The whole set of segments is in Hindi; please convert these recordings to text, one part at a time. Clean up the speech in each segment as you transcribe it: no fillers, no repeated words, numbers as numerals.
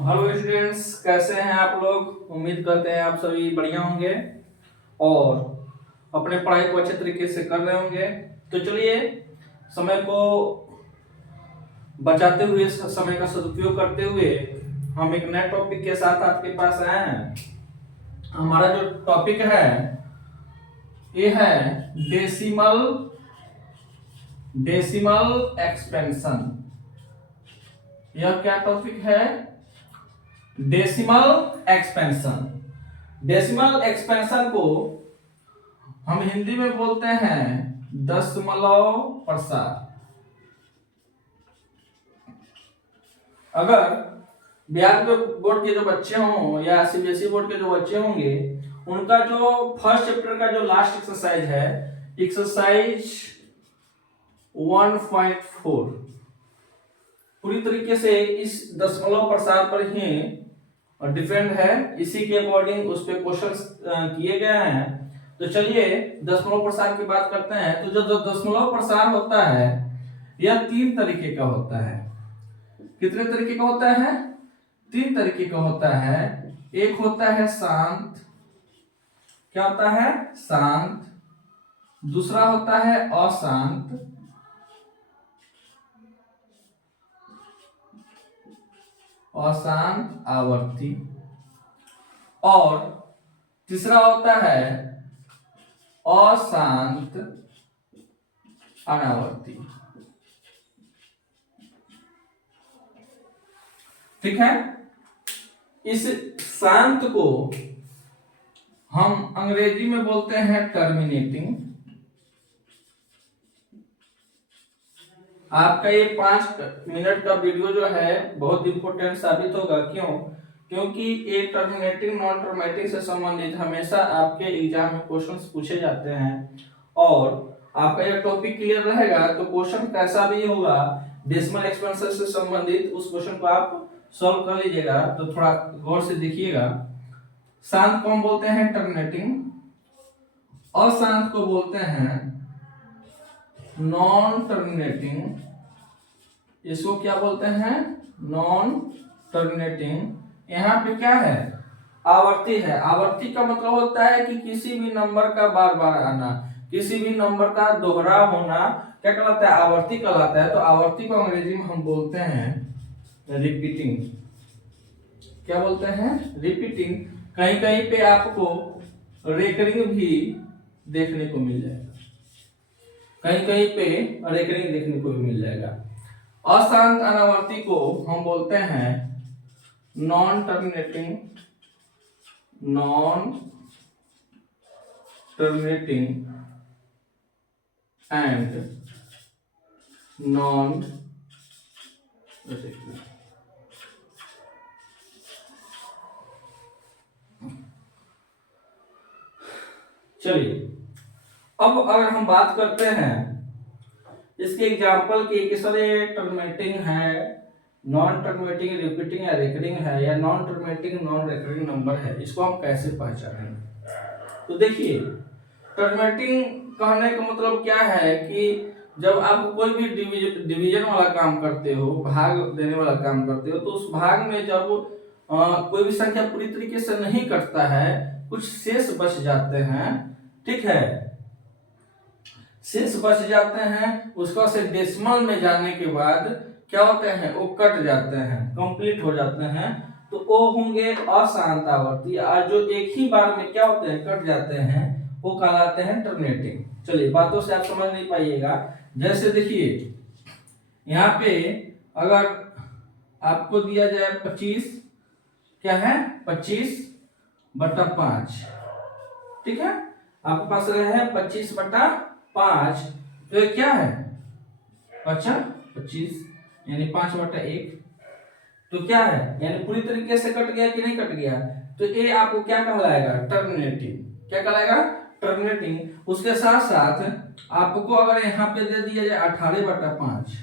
हेलो स्टूडेंट्स, कैसे हैं आप लोग। उम्मीद करते हैं आप सभी बढ़िया होंगे और अपने पढ़ाई को अच्छे तरीके से कर रहे होंगे। तो चलिए, समय को बचाते हुए, समय का सदुपयोग करते हुए हम एक नए टॉपिक के साथ आपके पास आए हैं। हमारा जो टॉपिक है ये है डेसिमल डेसिमल एक्सपेंशन। यह क्या टॉपिक है? Decimal expansion. डेसिमल एक्सपेंशन को हम हिंदी में बोलते हैं दशमलव प्रसार। अगर बिहार के बोर्ड के जो बच्चे हों या सीबीएसई बोर्ड के जो बच्चे होंगे, उनका जो फर्स्ट चैप्टर का जो लास्ट एक्सरसाइज है, एक्सरसाइज 1.4, पूरी तरीके से इस दशमलव प्रसार पर ही डिपेंड है। इसी के अकॉर्डिंग उस पे क्वेश्चन किए गए हैं। तो चलिए दशमलव प्रसार की बात करते हैं। तो जो दशमलव प्रसार होता है यह 3 तरीके का होता है। कितने तरीके का होता है? 3 तरीके का होता है। एक होता है शांत। क्या होता है? शांत। दूसरा होता है अशांत। अशांत आवर्ती। और तीसरा होता है अशांत अनावर्ती। ठीक है। इस शांत को हम अंग्रेजी में बोलते हैं टर्मिनेटिंग। आपका ये 5 मिनट का वीडियो जो है बहुत इंपॉर्टेंट साबित होगा। क्यों? क्योंकि ये टर्मिनेटिंग नॉन टर्मिनेटिंग से संबंधित हमेशा आपके एग्जाम में क्वेश्चंस पूछे जाते हैं। और आपका ये टॉपिक क्लियर रहेगा तो क्वेश्चन कैसा भी होगा डेसिमल एक्सपेंशन से संबंधित, उस क्वेश्चन को आप सॉल्व कर लीजिएगा। तो थोड़ा गौर से देखिएगा। शांत को हम बोलते हैं टर्मिनेटिंग, अशांत को बोलते हैं नॉन टर्मिनेटिंग, इसको क्या बोलते हैं? Non terminating. यहाँ पे क्या है? आवर्ती है। आवर्ती का मतलब होता है कि किसी भी नंबर का बार बार आना, किसी भी नंबर का दोहरा होना क्या कहलाता है? आवर्ती कहलाता है। तो आवर्ती को अंग्रेजी में हम बोलते हैं रिपीटिंग। क्या बोलते हैं? रिपीटिंग। कहीं कहीं पे आपको रेकरिंग भी देखने को मिल जाएगा। कहीं कहीं पे रेकरिंग देखने को भी मिल जाएगा। अशांत अनावर्ती को हम बोलते हैं non terminating and non recurring. चलिए, अब अगर हम बात करते हैं इसके एग्जाम्पल की कि सर ये टर्मिनेटिंग है, नॉन टर्मिनेटिंग रिपीटिंग या रेकरिंग है, या non terminating non recurring number है, इसको हम कैसे पहचानेंगे? तो देखिए, टर्मिनेटिंग कहने का मतलब क्या है कि जब आप कोई भी डिवीजन वाला काम करते हो, भाग देने वाला काम करते हो, तो उस भाग में जब कोई भी संख्या पूरी तरीके से नहीं कटता है, कुछ शेष बच जाते हैं। ठीक है, शेष बच जाते हैं, उसका से डेसिमल में जाने के बाद क्या होते हैं? वो कट जाते हैं, कंप्लीट हो जाते हैं। तो वो होंगे अशांत आवर्ती। और जो एक ही बार में क्या होते हैं? कट जाते हैं, वो कहलाते हैं टर्मिनेटिंग। चलिए, बातों से आप समझ नहीं पाइएगा। जैसे देखिए, यहाँ पे अगर आपको दिया जाए 25, क्या है? 25/5। ठीक है, आपके पास है 25/5। तो ये क्या है? 25 यानी 5/1। तो क्या है? यानी पूरी तरीके से कट गया कि नहीं कट गया? तो ये आपको क्या कहलाएगा? टर्मिनेटिंग। क्या कहलाएगा? टर्मिनेटिंग। उसके साथ साथ आपको अगर यहाँ पे दे दिया जाए 18/5,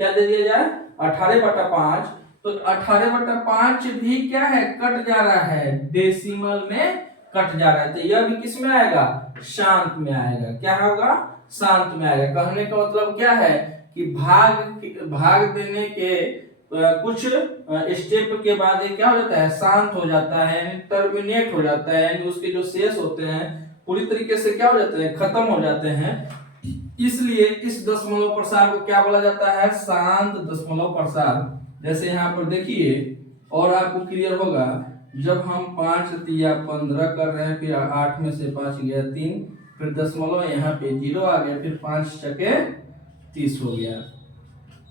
क्या दे दिया जाए? 18/5। तो 18/5 भी क्या है? कट जा रहा है, डेसिमल में कट जा रहा है। तो यह भी किस में आएगा? शांत में आएगा। क्या होगा? शांत में आएगा। कहने का मतलब क्या है कि भाग देने के कुछ स्टेप के बाद ये क्या हो जाता है, शांत हो जाता है, यानी टर्मिनेट हो जाता है, यानी उसके जो शेष होते हैं पूरी तरीके से क्या हो जाते हैं, खत्म हो जाते हैं। इसलिए इस दशमलव प्रसार को क्या बोला जाता है, शांत दशमलव प्रसार। जैसे यहाँ पर देखिए और आपको क्लियर होगा, जब हम 5 या 15 कर रहे हैं, फिर 8 में से 5 गया 3, फिर दशमलव यहाँ पे 0 आ गया, फिर 5 छके 30 हो गया।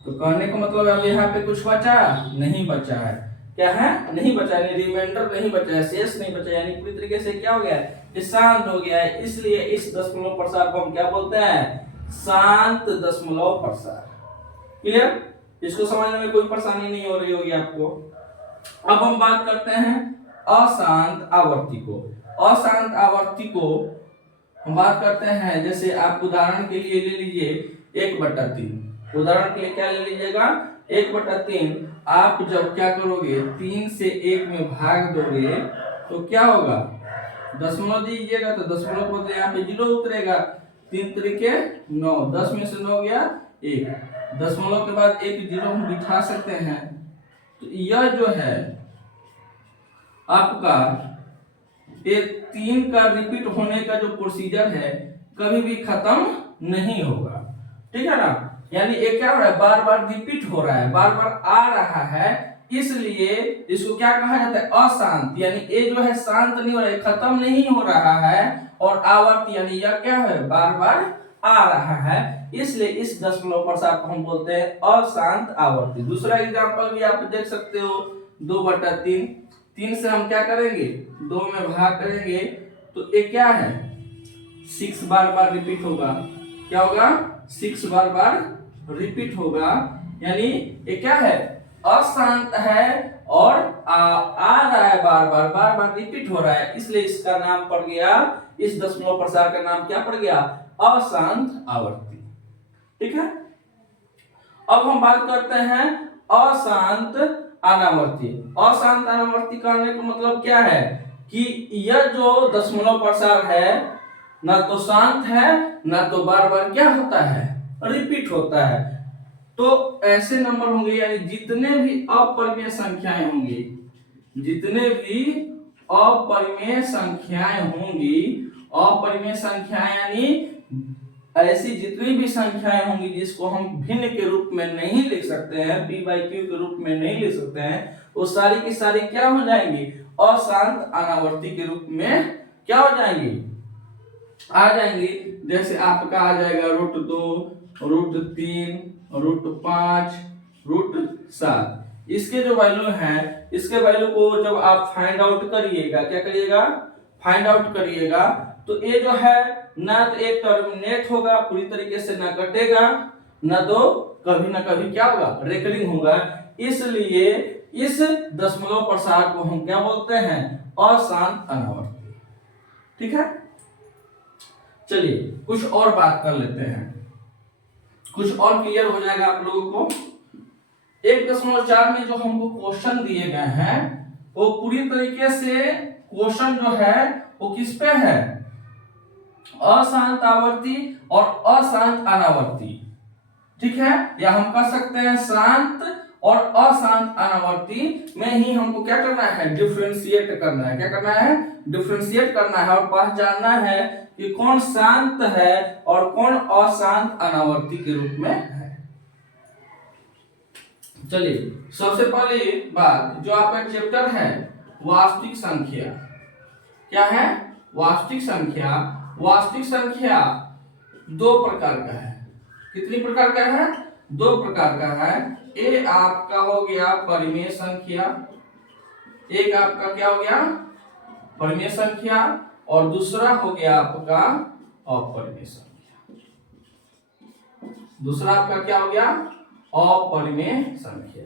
तो कहने का मतलब अब यहाँ पे कुछ बचा नहीं, बचा है, क्या है, नहीं बचा, यानी रिमाइंडर नहीं बचा है, शेष नहीं बचा, यानी पूरी तरीके से क्या हो गया है, शांत हो गया है। इसलिए इस दशमलव प्रसार को हम क्या बोलते हैं, शांत दशमलव प्रसार। क्लियर? इसको समझने में कोई परेशानी नहीं हो रही होगी आपको। अब हम बात करते हैं अशांत आवर्ती को। अशांत आवर्ती को हम बात करते हैं, जैसे आप उदाहरण के लिए ले लीजिए 1/3। उदाहरण के लिए क्या ले लीजिएगा, 1/3। आप जब क्या करोगे, 3 से 1 में भाग दोगे तो क्या होगा, दशमलव दीजिएगा तो दशमलव को यहाँ पे 0 उतरेगा, 3 तरीके 9, 10 में से 9 गया 1, दशमलव के बाद 1 0 हम बिठा सकते हैं। तो यह जो है आपका ये 3 का रिपीट होने का जो प्रोसीजर है कभी भी खत्म नहीं होगा, ठीक है ना। यानी ये क्या हो रहा है, बार बार रिपीट हो रहा है, बार बार आ रहा है, इसलिए इसको क्या कहा जाता है, अशांत। यानी ये जो है शांत नहीं हो रहा है, खत्म नहीं हो रहा है, और आवर्ती यानी यह क्या है, बार बार आ रहा है, इसलिए इस दशमलव प्रसार को हम बोलते हैं अशांत आवर्ती। दूसरा एग्जांपल भी आप देख सकते हो, 2/3। 3 से हम क्या करेंगे, 2 में भाग करेंगे तो ये क्या है, 6 बार बार रिपीट होगा। क्या होगा, 6 बार बार रिपीट होगा, यानी ये क्या है, अशांत है और आ रहा है, बार बार रिपीट हो रहा है, इसलिए इसका नाम पड़ गया, इस दशमलव प्रसार का नाम क्या पड़ गया, अशांत आवर्ती। ठीक है। अब हम बात करते हैं अशांत अनावर्ती। अशांत अनावर्ती करने का मतलब क्या है कि यह जो दशमलव प्रसार है ना तो शांत है ना तो बार बार क्या होता है, रिपीट होता है। तो ऐसे नंबर होंगे, यानी जितने भी अपरिमेय संख्याएं होंगी, जितने भी अपरिमेय संख्याएं होंगी, अपरिमेय संख्याएं यानी ऐसी जितनी भी संख्याएं होंगी जिसको हम भिन्न के रूप में नहीं लिख सकते हैं, p/q के रूप में नहीं लिख सकते हैं, वो सारी की सारी क्या हो जाएंगी, अशांत अनावर्ती के रूप में क्या हो जाएंगी, आ जाएंगी। जैसे आपका आ जाएगा √2, √3, √5, √7। इसके जो वैल्यू है, इसके वैल्यू को जब आप फाइंड आउट करिएगा, क्या करिएगा, फाइंड आउट करिएगा, तो ये जो है ना तो एक टर्मिनेट होगा पूरी तरीके से, ना कटेगा, ना तो कभी ना कभी क्या होगा, रेकरिंग होगा। इसलिए इस दशमलव प्रसार को हम क्या बोलते हैं, अशांत अनावर्ती। ठीक है। चलिए कुछ और बात कर लेते हैं, कुछ और क्लियर हो जाएगा आप लोगों को। 1.4 में जो हमको क्वेश्चन दिए गए हैं वो पूरी तरीके से क्वेश्चन जो है वो किस पे है, अशांत आवर्ती और अशांत अनावर्ती। ठीक है, या हम कह सकते हैं शांत और अशांत अनावर्ती में ही हमको क्या करना है, डिफरेंशिएट करना है। क्या करना है, डिफरेंशिएट करना है और पहचानना है कि कौन शांत है और कौन अशांत अनावर्ती के रूप में है। चलिए सबसे पहले बात, जो आपका चैप्टर है वास्तविक संख्या, क्या है, वास्तविक संख्या। वास्तविक संख्या 2 प्रकार का है। कितनी प्रकार का है, 2 प्रकार का है। एक आपका हो गया परिमेय संख्या, एक आपका क्या हो गया, परिमेय संख्या, और दूसरा हो गया आपका अपरिमेय संख्या। दूसरा आपका क्या हो गया, अपरिमेय संख्या।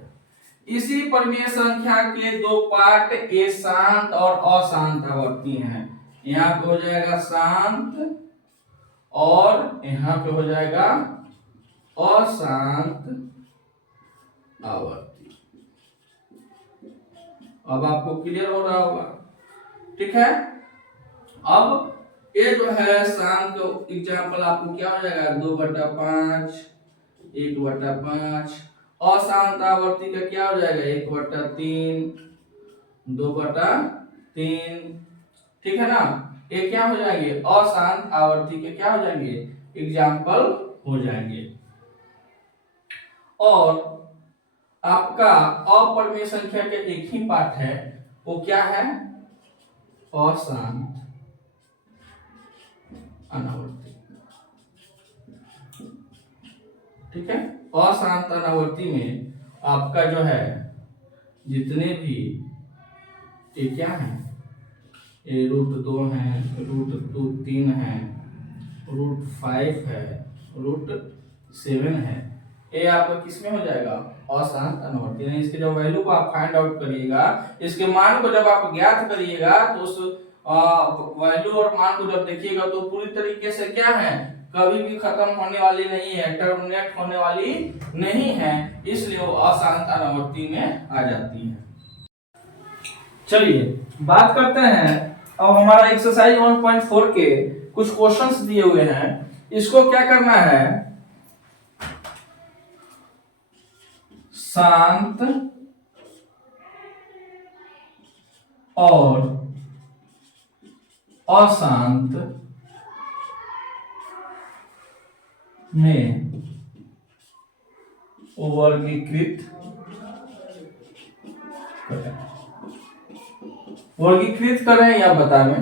इसी परिमेय संख्या के 2 पार्ट, ए शांत और अशांत आवर्ती हैं। यहाँ पे हो जाएगा शांत और यहाँ पे हो जाएगा अशांत आवर्ती। अब आपको क्लियर हो रहा होगा। ठीक है। अब ये जो है शांत का एग्जाम्पल आपको क्या हो जाएगा, 2/5, 1/5, अशांत आवर्ती का क्या हो जाएगा, 1/3, 2/3, ठीक है ना। ये क्या हो जाएंगे, अशांत आवर्ती के क्या हो जाएंगे, एग्जाम्पल हो जाएंगे। और आपका अपरिमेय संख्या के एक ही पार्ट है, वो क्या है, अशांत अनावर्ती, ठीक है। अशांत अनावर्ती में आपका जो है जितने भी ये क्या है, ये √2 है, √3 है, √5 है, √7 है, ये आपका किसमें हो जाएगा, अशांत अनावर्ती। यानी इसके जब वैल्यू को आप फाइंड आउट करिएगा, इसके मान को जब आप ज्ञात करिएगा, तो उस वैल्यू और मान को जब देखिएगा तो पूरी तरीके से क्या है, कभी भी खत्म होने वाली नहीं है, टर्मिनेट होने वाली नहीं है, इसलिए वो अशांत अनावर्ती में आ जाती है। चलिए बात करते हैं, अब हमारा एक्सरसाइज 1.4 के कुछ क्वेश्चंस दिए हुए हैं, इसको क्या करना है, शांत और अशांत में वर्गीकृत करें या बताएं।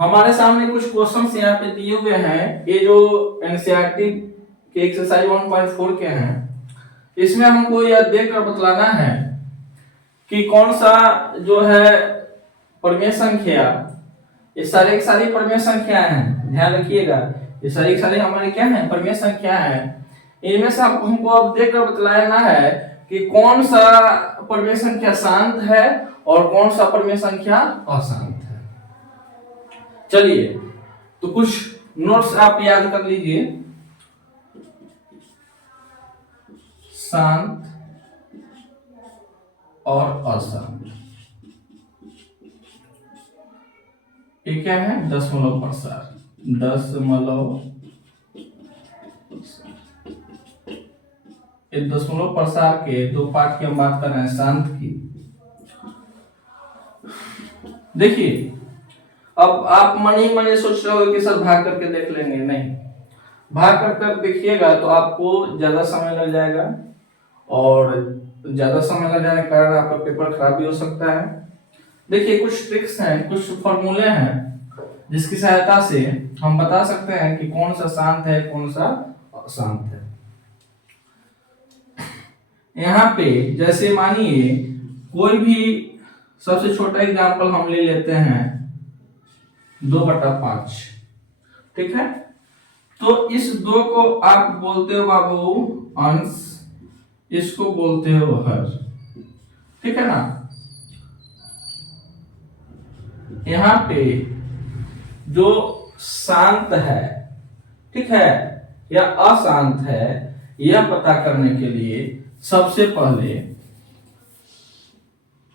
हमारे सामने कुछ क्वेश्चंस यहाँ पे दिए हुए हैं, ये जो एनसीईआरटी के एक्सरसाइज 1.4 के हैं, इसमें हमको यह देखकर बतलाना है कि कौन सा जो है परिमेय संख्या, ये सारे सारी परिमेय संख्या हैं, ध्यान रखिएगा, ये सारी सारी हमारी क्या है, परिमेय संख्या है। इनमें से हमको अब देखकर बतलाना है कि कौन सा परिमेय संख्या शांत है और कौन सा परिमेय संख्या अशांत है। चलिए तो कुछ नोट्स आप याद कर लीजिए, शांत और अशांत, ये क्या है, दशमलव प्रसार, दशमलव प्रसार के दो पार्ट की हम बात कर रहे हैं, शांत की। देखिए अब आप मन ही मन सोच रहे हो कि सर भाग करके देख लेंगे, नहीं, भाग कर देखिएगा तो आपको ज्यादा समय लग जाएगा, और ज्यादा समय लग जाने के कारण आपका पेपर खराब भी हो सकता है। देखिए कुछ ट्रिक्स हैं, कुछ फॉर्मूले हैं, जिसकी सहायता से हम बता सकते हैं कि कौन सा शांत है, कौन सा अशांत है। यहाँ पे जैसे मानिए कोई भी सबसे छोटा एग्जांपल हम ले लेते हैं 2/5, ठीक है। तो इस 2 को आप बोलते हो बाबू अंश, इसको बोलते हो हर, ठीक है ना। यहाँ पे जो शांत है, ठीक है, या अशांत है, यह पता करने के लिए सबसे पहले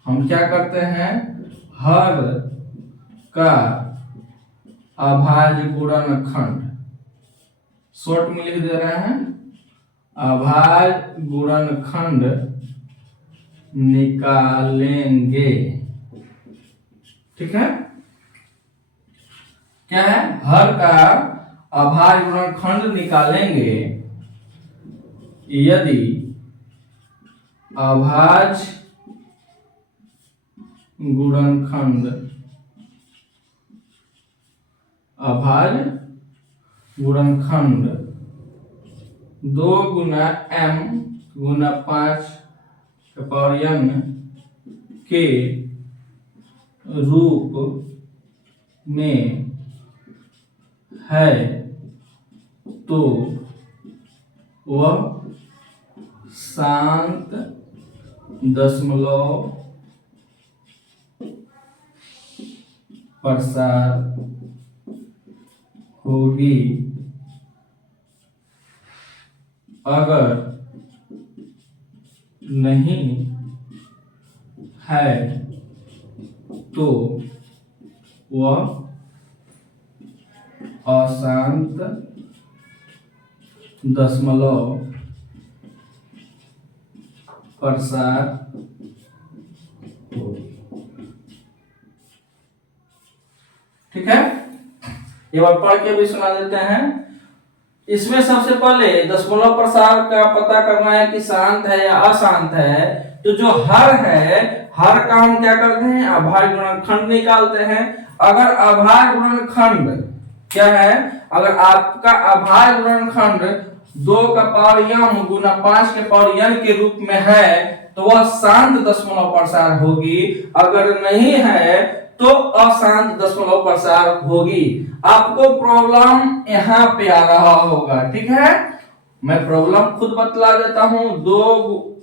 हम क्या करते हैं, हर का अभाज्य गुणनखंड, शॉर्ट में लिख दे रहे हैं, अभाज्य गुणनखंड निकालेंगे, ठीक है। क्या है, हर का अभाज्य गुणनखंड निकालेंगे यदि अभाज्य गुणनखंड, अभाज्य गुणनखंड 2 गुना m गुना 5 n के रूप में है, तो वह शांत दशमलव प्रसार होगी। अगर नहीं है तो वह अशांत दशमलव प्रसार होगी। ठीक है, एक बार पढ़ के भी सुना देते हैं। इसमें सबसे पहले दशमलव प्रसार का पता करना है कि शांत है या अशांत है। तो जो हर है, हर का हम क्या करते हैं, अभाज्य गुणनखंड निकालते हैं। अगर अभाज्य गुणनखंड क्या है, अगर आपका अभाज्य गुणनखंड 2 का पावर m गुना 5 के पावर n के रूप में है तो वह शांत दशमलव प्रसार होगी। अगर नहीं है तो अशांत दशमलव प्रसार होगी। आपको प्रॉब्लम यहाँ पे आ रहा होगा। ठीक है, मैं प्रॉब्लम खुद बतला देता हूँ। 2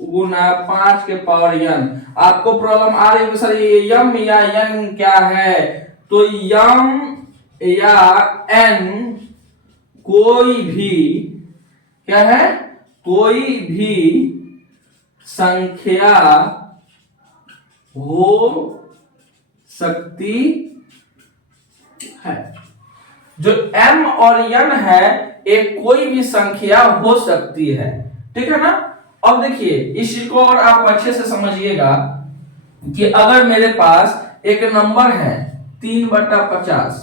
गुना 5 के पावर n। आपको प्रॉब्लम आ रही है सर ये m या n क्या है, तो m या n कोई भी क्या है, कोई भी संख्या हो सकती है। जो m और n है एक कोई भी संख्या हो सकती है। ठीक है ना। अब देखिए इस चीज को और आप अच्छे से समझिएगा कि अगर मेरे पास एक नंबर है 3/50,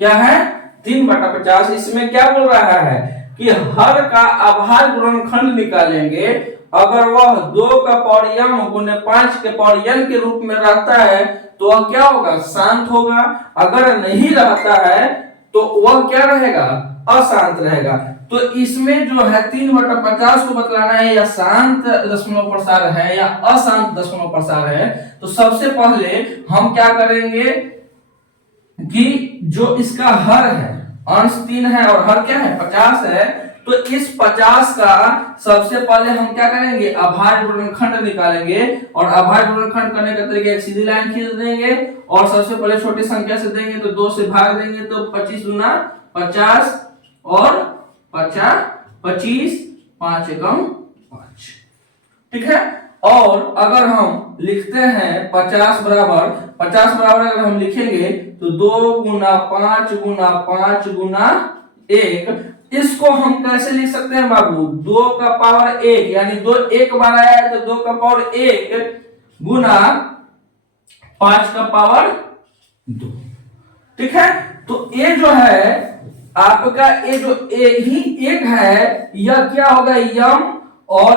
क्या है 3/50, इसमें क्या बोल रहा है कि हर का अभाज्य गुणनखंड निकालेंगे। अगर वह 2 का पावर m गुने 5 के पावर n के रूप में रहता है तो वह क्या होगा, शांत होगा। अगर नहीं रहता है तो वह क्या रहेगा, अशांत रहेगा। तो इसमें जो है 3/50 को बतलाना है या शांत दशमलव प्रसार है या अशांत दशमलव प्रसार है। तो सबसे पहले हम क्या करेंगे कि जो इसका हर है, अंश 3 है और हर क्या है 50 है, तो इस 50 का सबसे पहले हम क्या करेंगे, अभाज्य गुणनखंड निकालेंगे। और अभाज्य गुणनखंड करने का तरीका एक सीधी लाइन खींच देंगे और सबसे पहले छोटी संख्या से देंगे तो 2 से भाग देंगे तो 25 गुना 50 और 50, 25, 5 एकम 5। ठीक है। और अगर हम लिखते हैं 50 बराबर अगर हम लिखेंगे तो 2 गुना 5 गुना 5 गुना 1। इसको हम कैसे लिख सकते हैं बाबू, 2 का पावर 1 यानी 2 एक बार आया है तो 2 का पावर 1 गुना 5 का पावर 2। ठीक है। तो ये जो है आपका ये जो ही एक है यह क्या होगा यम और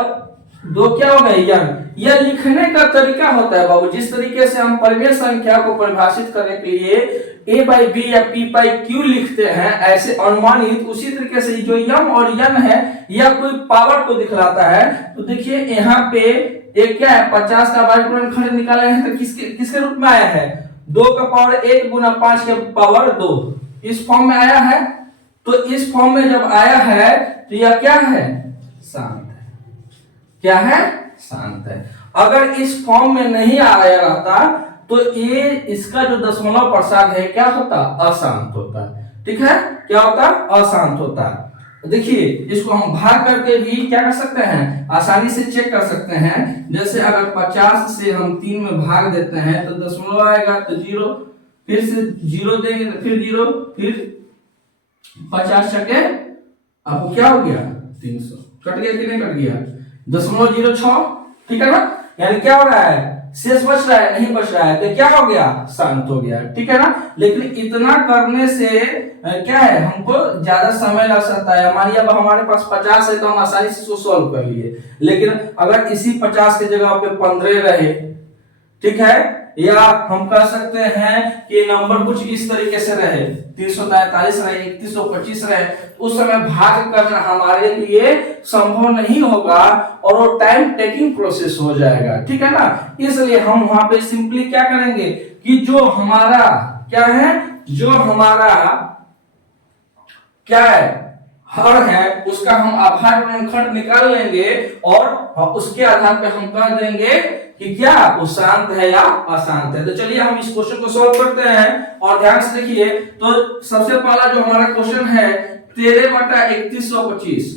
2 क्या होगा यम। यह लिखने का तरीका होता है बाबू, जिस तरीके से हम परिमेय संख्या को परिभाषित करने के लिए a/b या p/q लिखते हैं, ऐसे अनुमानित उसी तरीके से जो m और n है यह कोई पावर को दिखलाता है। तो देखिए यहाँ पे एक क्या है 50 का अभाज्य गुणनखंड निकाले हैं तो किसके रूप में आया है, 2 का पावर 1 गुना 5 के पावर 2, इस फॉर्म में आया है। तो इस फॉर्म में जब आया है तो यह क्या है, शांत है। क्या है, शांत है। अगर इस फॉर्म में नहीं आया रहता तो ये इसका जो दशमलव प्रसार है क्या होता, अशांत होता। ठीक है, क्या होता, अशांत होता। देखिए इसको हम भाग करके भी क्या कर सकते हैं, आसानी से चेक कर सकते हैं। जैसे अगर 50 से हम 3 में भाग देते हैं तो दशमलव आएगा तो 0, फिर से 0 देंगे तो फिर 0, फिर 50 छके आपको क्या हो गया 300, कट गया कि नहीं कट गया, 0.06। ठीक है ना। यानी क्या हो रहा है, शेष बच रहा है, नहीं बच रहा है तो क्या हो गया, शांत हो गया। ठीक है ना। लेकिन इतना करने से क्या है, हमको ज्यादा समय लग सकता है। मान लिया अब हमारे पास 50 है तो हम आसानी से इसको सॉल्व कर लिए, लेकिन अगर इसी 50 के जगह पे 15 रहे, ठीक है, या हम कह सकते हैं कि नंबर कुछ इस तरीके से रहे, 343 रहे, 3125 रहे, उस समय भाग करना हमारे लिए संभव नहीं होगा और वो टाइम टेकिंग प्रोसेस हो जाएगा। ठीक है ना। इसलिए हम वहां पे सिंपली क्या करेंगे कि जो हमारा क्या है, जो हमारा क्या है हर है उसका हम अभाज्य गुणनखंड निकाल लेंगे और उसके आधार पे हम कह देंगे कि क्या वो शांत है या अशांत है। तो चलिए हम इस क्वेश्चन को सॉल्व करते हैं और ध्यान से देखिए। तो सबसे पहला जो हमारा क्वेश्चन है 13/3125,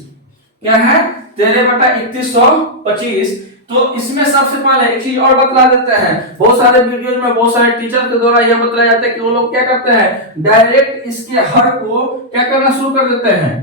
क्या है 13/3125। तो इसमें सबसे पहले एक चीज और बतला देते हैं, बहुत सारे वीडियोज में बहुत सारे टीचर के द्वारा यह बतलाया जाता है कि वो लोग क्या करते हैं, डायरेक्ट इसके हर को क्या करना शुरू कर देते हैं,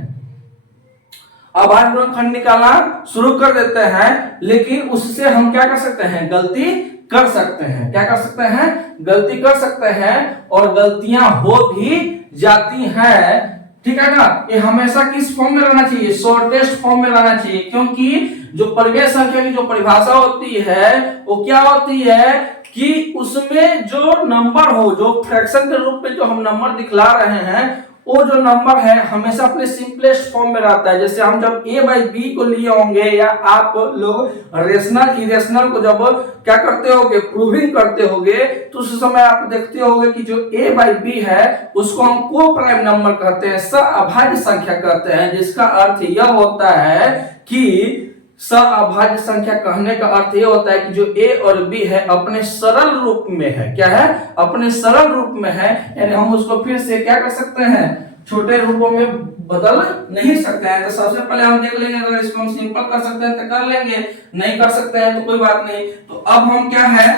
अभाज्य गुणनखंड निकालना शुरू कर देते हैं, लेकिन उससे हम क्या कर सकते हैं, गलती कर सकते हैं। क्या कर सकते हैं, गलती कर सकते हैं, और गलतियां हो भी जाती हैं। ठीक है ना। ये हमेशा किस फॉर्म में रहना चाहिए, शॉर्टेस्ट फॉर्म में रहना चाहिए, क्योंकि जो परिमेय संख्या की जो परिभाषा होती है वो क्या होती है कि उसमें जो नंबर हो, जो फ्रैक्शन के रूप में जो हम नंबर दिखला रहे हैं, वो जो नंबर है हमेशा अपने सिंपलेस्ट फॉर्म में रहता है। जैसे हम जब a बाई बी को लिए होंगे, या आप लोग रेशनल इरेशनल को जब क्या करते होगे, प्रूविंग करते होगे, तो उस समय आप देखते होगे कि जो a बाई बी है उसको हम को प्राइम नंबर कहते हैं, सअभाज्य संख्या कहते हैं, जिसका अर्थ यह होता है कि सअभाज्य संख्या कहने का अर्थ यह होता है कि जो a और b है अपने सरल रूप में है। क्या है, अपने सरल रूप में है, यानी हम उसको फिर से क्या कर सकते हैं, छोटे रूपों में बदल नहीं सकते हैं। तो सबसे पहले हम देख लेंगे, अगर इसको हम सिंपल कर सकते हैं तो कर लेंगे, नहीं कर सकते हैं तो कोई बात नहीं। तो अब हम क्या है,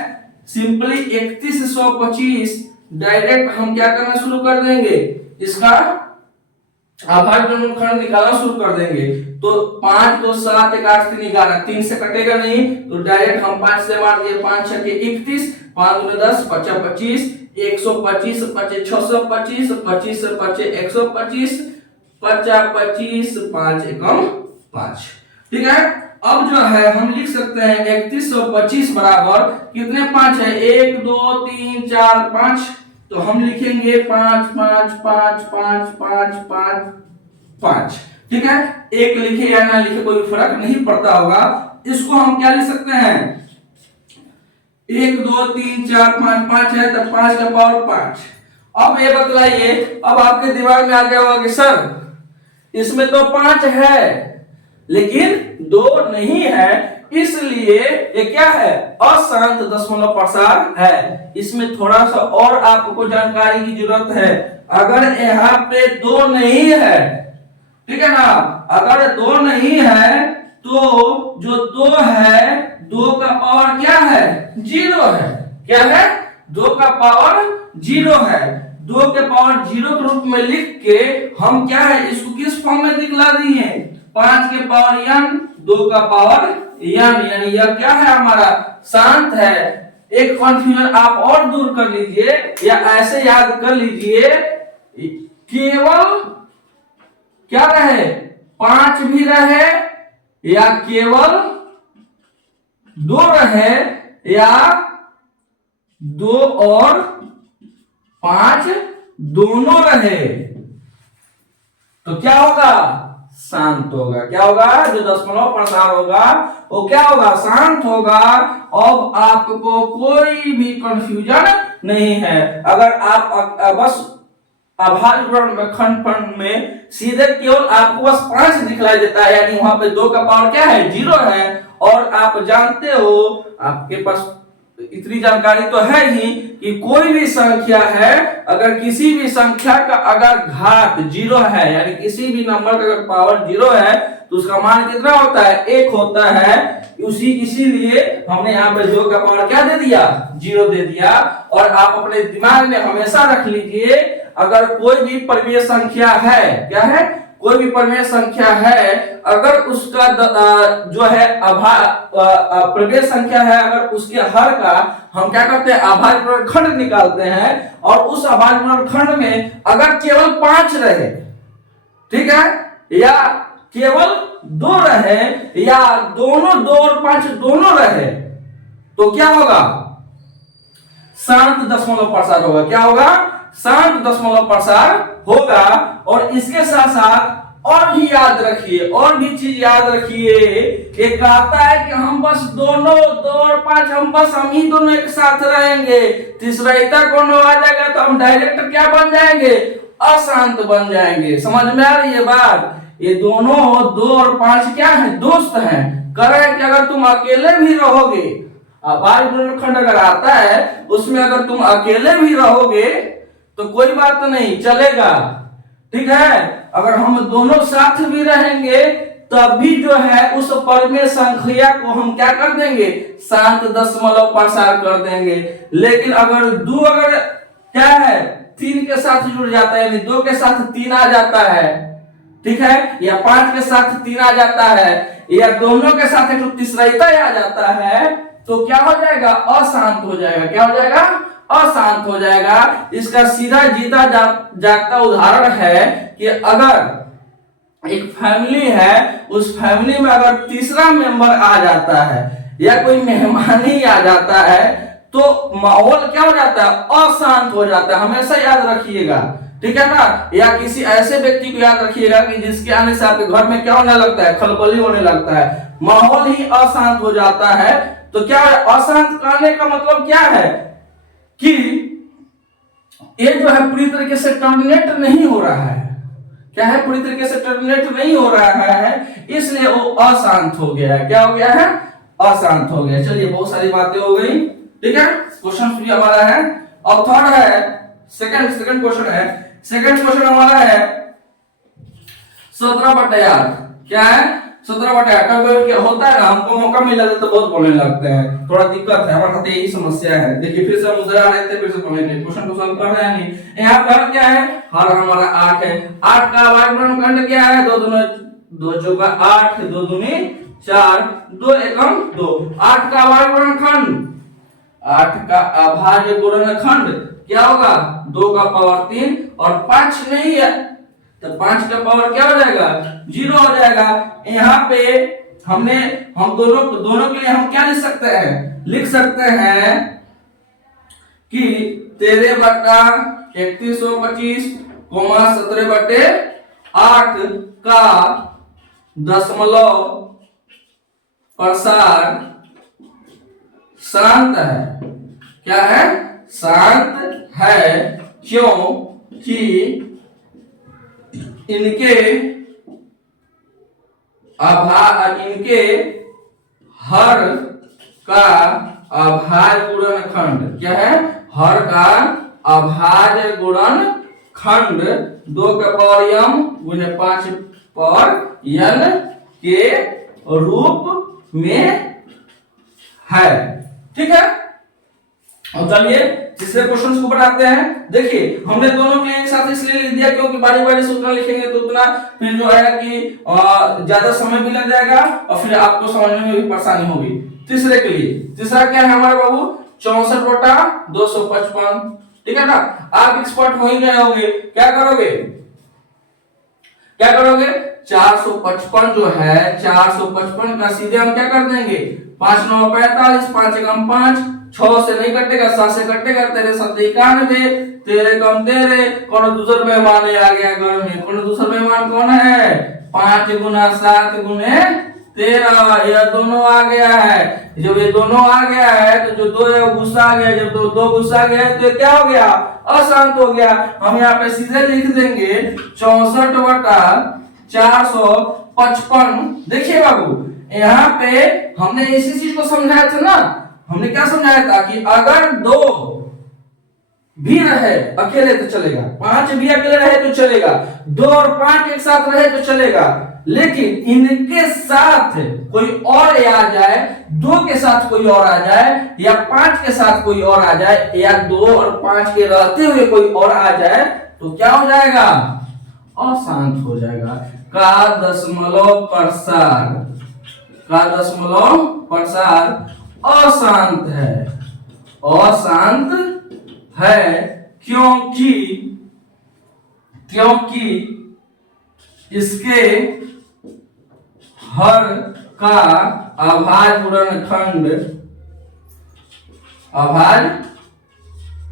सिंपली 3125 डायरेक्ट हम क्या करना शुरू कर देंगे, इसका अभाज्य गुणनखंड निकालना शुरू कर देंगे। तो 5 2 7 1 8 3 11, 3 से कटेगा नहीं, तो डायरेक्ट हम 5 से मार दिए, 5 6 31, 5 2 10 5 25, 125 25 625, 25 से 25 125, 50 25 5 एकम 5। ठीक है। अब जो है हम लिख सकते हैं 3125 बराबर कितने 5 है, 1 2 3 4 5, तो हम लिखेंगे 5 5 5 5 5 5 5। ठीक है। एक लिखे या ना लिखे कोई फर्क नहीं पड़ता होगा। इसको हम क्या लिख सकते हैं, 1 2 3 4 5 5 है तो 5 का पावर 5। अब ये बतलाइए, अब आपके दिमाग में आ गया होगा कि सर इसमें तो 5 है लेकिन 2 नहीं है, इसलिए ये क्या है, अशांत दशमलव प्रसार है। इसमें थोड़ा सा और आपको जानकारी की जरूरत है। अगर यहाँ पे 2 नहीं है, ठीक है ना, अगर 2 नहीं है तो जो 2 है, 2 का पावर क्या है, 0 है। क्या है, 2 का पावर 0 है। 2 के पावर 0 के रूप में लिख के हम क्या है, इसको किस फॉर्म में दिखला दिए, 5 के पावर n, 2 का पावर n, यानी यह क्या है, हमारा शांत है। एक कंफ्यूजन आप और दूर कर लीजिए, या ऐसे याद कर लीजिए, केवल क्या रहे, 5 भी रहे या केवल 2 रहे, या 2 और 5 दोनों रहे, तो क्या होगा, शांत होगा। क्या होगा, जो दशमलव प्रसार होगा वो क्या होगा, शांत होगा। अब आपको कोई भी कंफ्यूजन नहीं है। अगर आप बस अभाज्य गुणनखंड में सीधे केवल आपको बस 5 दिखलाई देता है, यानी वहां पे 2 का पावर क्या है, 0 है, और आप जानते हो, आपके पास इतनी जानकारी तो है ही कि कोई भी संख्या है, अगर किसी भी संख्या का अगर घात 0 है, यानी किसी भी नंबर का अगर पावर 0 है, तो उसका मान कितना होता है, 1 होता है। इसीलिए हमने यहाँ पे 2 का पावर क्या दे दिया, 0 दे दिया। और आप अपने दिमाग में हमेशा रख लीजिए, अगर कोई भी परिमेय संख्या है, क्या है, कोई भी परिमेय संख्या है, अगर उसका जो है परिमेय संख्या है, अगर उसके हर का हम क्या करते हैं, अभाज्य गुणनखंड निकालते हैं, और उस अभाज्य गुणनखंड में अगर केवल 5 रहे, ठीक है, या केवल 2 रहे, या दोनों 2 और 5 दोनों रहे, तो क्या होगा, शांत दशमलव प्रसार होगा। क्या होगा, शांत दशमलव प्रसार होगा। और इसके साथ साथ और भी याद रखिए, और भी चीज याद रखिए, एक आता है कि हम बस दोनों 2 और 5 हम ही दोनों एक साथ रहेंगे, तीसरा कौन आ जाएगा तो हम डायरेक्ट क्या बन जाएंगे, अशांत बन जाएंगे। समझ में आ रही है बात, ये दोनों 2 और 5 क्या है, दोस्त हैं। कह रहे हैं कि अगर तुम अकेले भी रहोगे, अभाज्य गुणनखंड अगर आता है उसमें अगर तुम अकेले भी रहोगे तो कोई बात नहीं, चलेगा, ठीक है। अगर हम दोनों साथ भी रहेंगे तब भी जो है उस परिमेय संख्या को हम क्या कर देंगे, शांत दशमलव प्रसार कर देंगे। लेकिन अगर 2 अगर क्या है 3 के साथ जुड़ जाता है, यानी 2 के साथ 3 आ जाता है, ठीक है, या 5 के साथ 3 आ जाता है, या दोनों के साथ एक तीसरा आ जाता है, तो क्या हो जाएगा? अशांत हो जाएगा। क्या हो जाएगा? अशांत हो जाएगा। इसका सीधा जीता जागता उदाहरण है कि अगर एक फैमिली है, उस फैमिली में अगर तीसरा मेंबर आ जाता है या कोई मेहमान ही आ जाता है, तो माहौल क्या हो जाता है? अशांत हो जाता है। हमेशा याद रखिएगा, ठीक है ना। या किसी ऐसे व्यक्ति को याद रखिएगा कि जिसके आने से आपके घर में क्या होने लगता है? खलबली होने लगता है, माहौल ही अशांत हो जाता है। तो क्या है? अशांत कहने का मतलब क्या है कि ये जो है पूरी तरीके से टर्मिनेट नहीं हो रहा है। क्या है? पूरी तरीके से टर्मिनेट नहीं हो रहा है, इसलिए वो अशांत हो गया है। क्या हो गया है? अशांत हो गया। चलिए, बहुत सारी बातें हो गई, ठीक है। क्वेश्चन भी हमारा है। अब थर्ड है, सेकंड क्वेश्चन है। सेकंड क्वेश्चन हमारा है 17/8। क्या है? 17/8। कभी क्या होता है ना, हमको मौका मिला तो बहुत बोलने लगते हैं, थोड़ा दिक्कत है हमारे साथ, यही समस्या है। देखिए, फिर से हम उधर आ रहे थे, फिर से पढ़ेंगे, क्वेश्चन को सॉल्व कर रहे हैं नहीं। यहाँ पर क्या है? हर हमारा 8 है। 8 का अभाज्य गुणनखंड क्या है? 2 दूनी 2 चौका 8, 2 दूनी 4, 2 एकम 2। 8 का अभाज्य गुणनखंड, 8 का अभाज्य गुणनखंड क्या होगा? 2 का पावर 3 और 5 नहीं है, तो 5 का पावर क्या हो जाएगा? 0 हो जाएगा। यहाँ पे हम दोनों के लिए हम क्या लिख सकते हैं? लिख सकते हैं कि 13/3125 17/8 का दशमलव प्रसार शांत है। क्या है? शांत है, क्योंकि इनके हर का अभाज्य गुणनखंड क्या है? हर का अभाज्य गुणनखंड 2 के पावर m गुने 5 पावर n के रूप में है, ठीक है। और चलिए तीसरे क्वेश्चन को बढ़ाते हैं। देखिए, हमने दोनों के एक साथ इसलिए लिख दिया क्योंकि बारी बारी से उतना लिखेंगे तो उतना फिर जो है कि ज्यादा समय भी लग जाएगा और फिर आपको समझने में भी परेशानी होगी। तीसरे के लिए, तीसरा क्या है हमारे बाबू? 64/255, ठीक है ना। आप एक्सपर्ट हो ही गए होंगे। क्या करोगे? 455 जो है, 455 का सीधे हम क्या कर देंगे? 5 9 45, 5 एकम 5, 6 से नहीं कटेगा, 7 से कटेगा, तेरे 7 91, तेरे कम तेरे। कौन दूसरा मेहमान आ गया घर में? कौन दूसरा मेहमान कौन है? 5 गुना 7 गुने 13, यह दोनों आ गया है। जब ये दोनों आ गया है तो जो 2 है गुस्सा आ गया, जब 2 गुस्सा आ गया तो क्या हो गया? अशांत हो गया। हम यहाँ पे सीधे लिख देंगे 64/455। देखिए बाबू, यहाँ पे हमने इसी चीज को समझाया था ना। हमने क्या समझाया था कि अगर 2 भी रहे अकेले तो चलेगा, 5 भी अकेले रहे तो चलेगा, 2 और 5 एक साथ रहे तो चलेगा, लेकिन इनके साथ कोई और आ जाए, 2 के साथ कोई और आ जाए, या 5 के साथ कोई और आ जाए, या 2 और 5 के रहते हुए कोई और आ जाए, तो क्या हो जाएगा? अशांत हो जाएगा। का दशमलव प्रसार अशांत है। अशांत है क्योंकि इसके हर का अभाज्य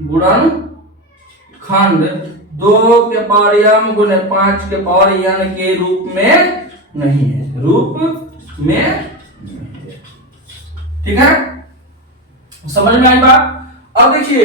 गुणनखंड 2 के पावर m गुने 5 के पावर n के रूप में नहीं है। ठीक है, समझ में आई बात? अब देखिए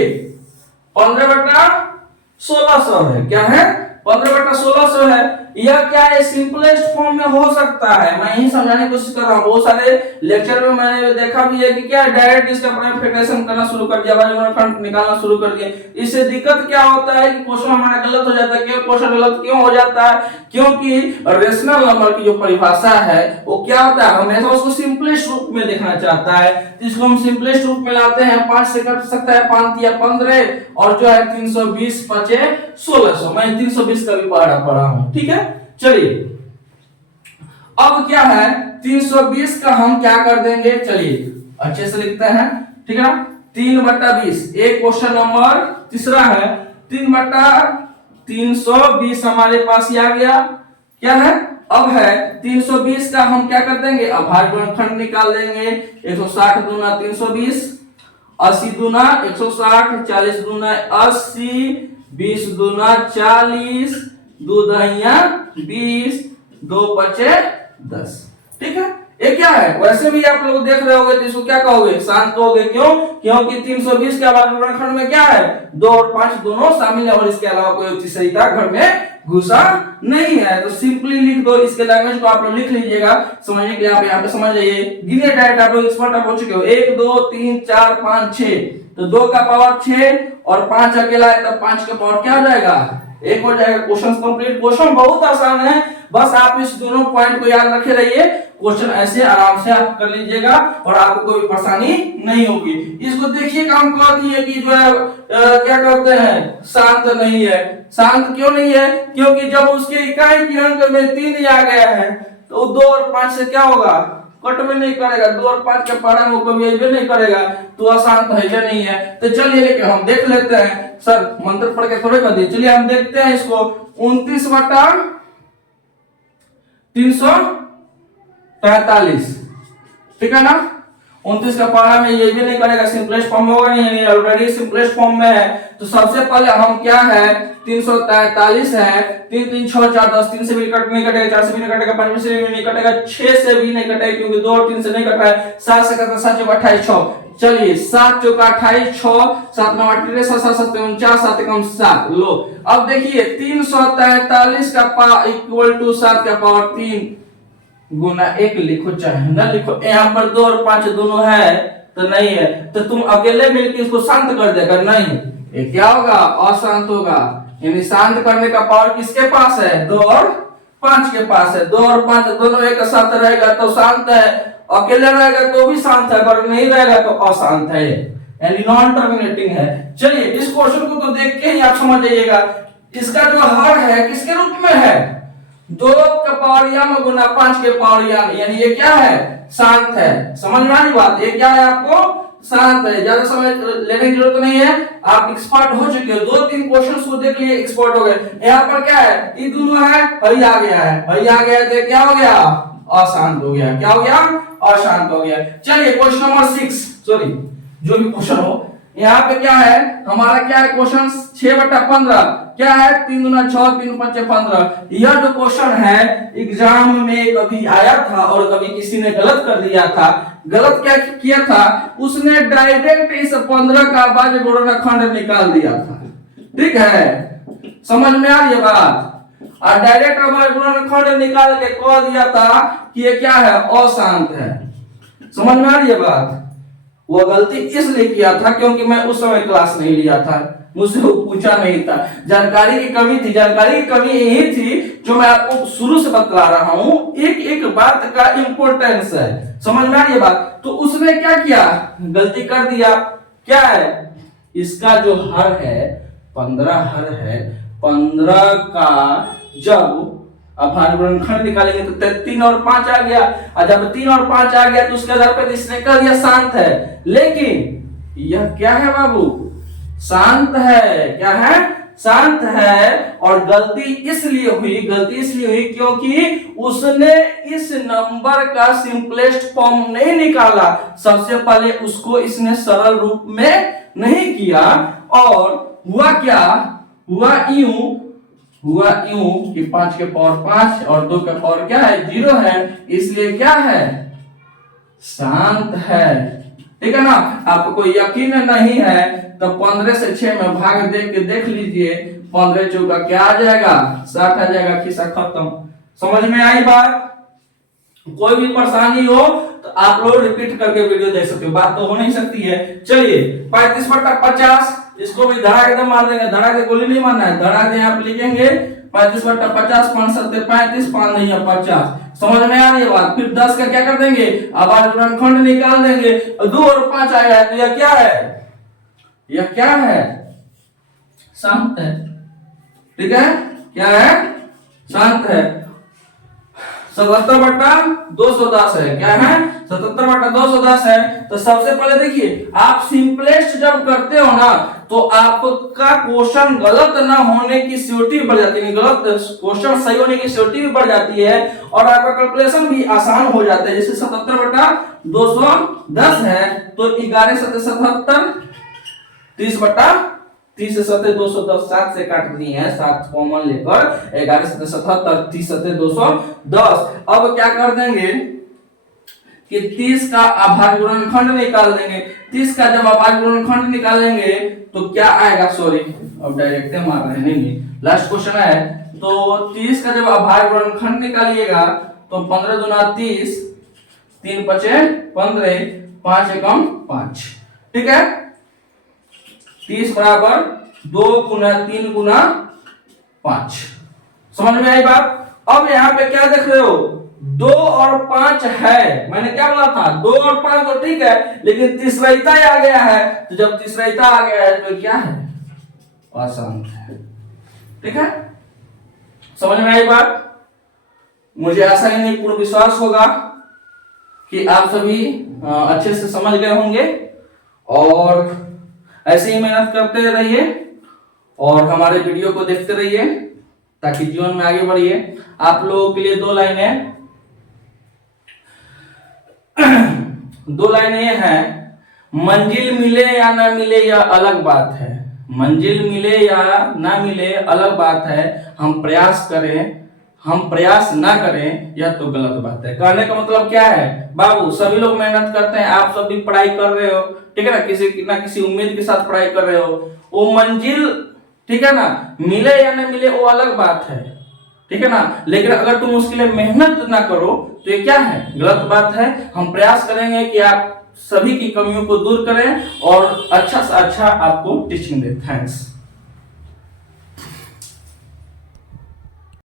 15/1600 है। क्या है? 15/1600 है। यह क्या है? सिंपलेस्ट फॉर्म में हो सकता है। मैं यही समझाने की कोशिश कर रहा हूँ। बहुत सारे लेक्चर में मैंने देखा भी है कि क्या डायरेक्ट इसका फैक्टराइजेशन करना शुरू कर दिया, गुणनखंड निकालना शुरू कर दिया। इससे दिक्कत क्या होता है कि क्वेश्चन हमारा गलत हो जाता है। क्यों क्वेश्चन गलत क्यों हो जाता है? क्योंकि रेशनल नंबर की जो परिभाषा है वो क्या होता है? हमेशा उसको सिंपलेस्ट रूप में देखना चाहता है, तो इसको हम सिंपलेस्ट रूप में लाते हैं। 5 से कट सकता है, 5 या 15, और जो है 320 5 1600। मैं 320 का भी पढ़ा हूं, ठीक है। चलिए अब क्या है 320 का हम क्या कर देंगे, चलिए अच्छे से लिखते हैं, ठीक है ना। 3/20 एक क्वेश्चन नंबर तीसरा है, 3/320 हमारे पास ही आ गया। क्या है, अब है 320 का हम क्या कर देंगे, अभाज्य गुणनखंड निकाल देंगे। 160 दूना 320, 80 दूना 160, 40 दूना 80, 20 दूना 40, 2 दहिया 20, 2 बचे 10। ठीक है, ये क्या है, वैसे भी आप लोग देख रहे होगे तो इसको क्या कहोगे, शांत कहोगे। क्यों, क्योंकि 320 के अभाज्य गुणनखंड में क्या है, 2 और 5 दोनों शामिल है और इसके अलावा कोई तीसरा घर में घुसा नहीं है। तो सिंपली लिख दो, इसके लैंग्वेज को आप लोग लिख लीजिएगा समझने के लिए। आप यहाँ पे समझ जाइए, गिने डायरेक्ट आप लोग एक्सपर्ट आप हो चुके हो। 1 2 3 4 5 6, तो 2 का पावर 6 और 5 अकेला है, तब 5 का पावर क्या हो जाएगा, 1 हो जाएगा। Question complete. क्वेश्चन बहुत आसान है, बस आप इस दोनों पॉइंट को याद रखे रहिए। क्वेश्चन ऐसे आराम से आप कर लीजिएगा और आपको कोई परेशानी नहीं होगी। इसको देखिए काम कर दिए कि जो है क्या कहते हैं, शांत नहीं है। शांत क्यों नहीं है, क्योंकि जब उसके इकाई के अंक में 3 आ गया है तो 2 और 5 से क्या होगा, कट में नहीं करेगा। 2 और 5 के पारा में कभी अभी नहीं करेगा, तो अशांत है या नहीं है। तो चलिए लेके हम देख लेते हैं। सर मंत्र पढ़ के थोड़े कर दिए, चलिए हम देखते हैं इसको। 29/343, ठीक है ना। 29 का पारा में ये भी नहीं करेगा, सिंपलेस्ट फॉर्म में होगा नहीं, ऑलरेडी सिंपलेस्ट फॉर्म में है। तो सबसे पहले हम क्या है, 343 है, 3 3 6 4 10, 3 से भी नहीं कटेगा, 4 से भी नहीं कटेगा, 5 से भी नहीं कटेगा, 6 से भी नहीं कटेगा क्योंकि 2 और 3 से नहीं कट रहा है। 7 से कटा 7 चौका 28 6, चलिए 7 चौका 28 6, 7 9 18 7 7 7 49 7 एकम 7। लो अब देखिए 343 का इक्वल टू 7 का पावर 3 गुना 1 लिखो चाहे ना लिखो। यहाँ पर 2 और 5 दोनों है तो नहीं है, तो तुम अकेले मिलकर इसको शांत कर देगा, नहीं, ये क्या होगा, अशांत होगा। यानी शांत करने का पावर किसके पास है, 2 और 5 के पास है। 2 और 5 दोनों एक साथ रहेगा तो शांत है, अकेले रहेगा तो भी शांत है, अगर नहीं रहेगा तो अशांत है, यानी नॉन टर्मिनेटिंग है। चलिए इस क्वेश्चन को तो देख के ही आप समझ जाइएगा, इसका जो हर है किसके रूप में है, 2 का पावर यम गुना 5 के पावर यम, यानी ये क्या है, शांत है। समझ में आई बात, ये क्या है आपको, शांत है। ज्यादा समय लेने की जरूरत नहीं है, आप एक्सपर्ट हो चुके हो। 2-3 क्वेश्चंस को देख लिए एक्सपर्ट हो गए। यहाँ पर क्या है, ये दोनों है, हरी आ गया है, हरी आ गया तो क्या हो गया, अशांत हो गया। क्या हो गया, अशांत हो गया। चलिए क्वेश्चन नंबर 6, सॉरी जो भी क्वेश्चन हो, यहाँ पे क्या है हमारा, क्या है क्वेश्चन 6/15, क्या है 3 गुना 6 3 5 15। यह जो क्वेश्चन है एग्जाम में कभी आया था और कभी किसी ने गलत कर दिया था। गलत क्या किया था, उसने डायरेक्ट इस 15 का अभाज्य गुणनखंड निकाल दिया था। ठीक है, समझ में आ रही है बात। और डायरेक्ट अभाज्य गुणनखंड निकाल के कह दिया था कि ये क्या है, अशांत है। समझ में आ रही है बात। वो गलती इसलिए किया था क्योंकि मैं उस समय क्लास नहीं लिया था, मुझसे पूछा नहीं था, जानकारी की कमी थी। जानकारी की कमी यही थी जो मैं आपको शुरू से बतला रहा हूं, एक एक बात का इंपॉर्टेंस है। समझ में आ रही है बात। तो उसने क्या किया, गलती कर दिया। क्या है, इसका जो हर है 15 हर है, 15 का जब अभाज्य गुणनखंड निकालेंगे तो 3 और 5 आ गया, और जब 3 और 5 आ गया तो उसके आधार पर इसने कह दिया शांत है। लेकिन यह क्या है बाबू, शांत है। क्या है, शांत है। और गलती इसलिए हुई क्योंकि उसने इस नंबर का सिंपलेस्ट फॉर्म नहीं निकाला। सबसे पहले उसको इसने सरल रूप में नहीं किया, और हुआ क्या, हुआ यूं कि 5 के पावर 5 और 2 के पावर क्या है, 0 है, इसलिए क्या है, शांत है। ठीक है ना। आपको यकीन नहीं है तो 15 से 6 में भाग दे के देख लीजिए, 15 चौका क्या आ जाएगा, 60 आ जाएगा, खिस्सा खत्म। समझ में आई बात। कोई भी परेशानी हो तो आप लोग रिपीट करके वीडियो देख सकते हो, बात तो हो नहीं सकती है। चलिए 35/50, इसको भी धड़ा एकदम मार देंगे, धड़ा के गोली नहीं मारना है, धड़ा के आप लिखेंगे 35/50, 5 7 35, 5 नहीं है 50। समझ में आ रही है बात। फिर 10 का क्या कर देंगे, अभाज्य गुणनखंड निकाल देंगे। 2 और 5 आया है तो यह क्या है, यह क्या है, शांत है। ठीक है, क्या है, शांत है। 77/210 है। क्या है? 77/210 है। तो सबसे पहले देखिए, आप सिंपलेस्ट जब करते हो ना तो आपका क्वेश्चन गलत ना होने की श्योरिटी बढ़ जाती है, गलत क्वेश्चन सही होने की श्योरिटी भी बढ़ जाती है और आपका कैलकुलेशन भी आसान हो जाता है। जैसे 77/210 है तो 11 7 77, 30 7 210, 7 से काट दिए हैं, 7 कॉमन लेकर 11 7 77, 30 7 210। अब क्या कर देंगे कि 30 का अभाज्य गुणनखंड निकाल देंगे। 30 का जब अभाज्य गुणनखंड निकालेंगे तो क्या आएगा, सॉरी अब डायरेक्ट मार रहे हैं, नहीं लास्ट क्वेश्चन है। तो 30 का जब अभाज्य गुणनखंड निकालिएगा तो 15 दूना 30, 3 पचे 15, 5 एकम 5, ठीक है। 30 बराबर 2 गुना 3 गुना 5। समझ में आई बात? अब यहाँ पे क्या देख रहे हो, 2 और 5 है। मैंने क्या बोला था, 2 और 5 तो ठीक है, लेकिन तीसराइता आ गया है। तो जब तीसराइता आ गया है तो क्या है, असंख्य है, ठीक है। समझ में आई बात? मुझे आशा ही नहीं पूर्ण विश्वास होगा कि आप सभी अच्छे से समझ गए होंगे और ऐसे ही मेहनत करते रहिए और हमारे वीडियो को देखते रहिए ताकि जीवन में आगे बढ़िए। आप लोगों के लिए 2 लाइनें ये हैं, मंजिल मिले या ना मिले यह अलग बात है। मंजिल मिले या ना मिले अलग बात है, हम प्रयास करें, हम प्रयास ना करें यह तो गलत बात है। कहने का मतलब क्या है बाबू, सभी लोग मेहनत करते हैं, आप सब भी पढ़ाई कर रहे हो, ठीक है ना, किसी ना किसी उम्मीद के साथ पढ़ाई कर रहे हो। वो मंजिल, ठीक है ना, मिले या ना मिले वो अलग बात है, ठीक है ना, लेकिन अगर तुम उसके लिए मेहनत ना करो तो ये क्या है, गलत बात है। हम प्रयास करेंगे कि आप सभी की कमियों को दूर करें और अच्छा से अच्छा आपको टीचिंग दे। थैंक्स।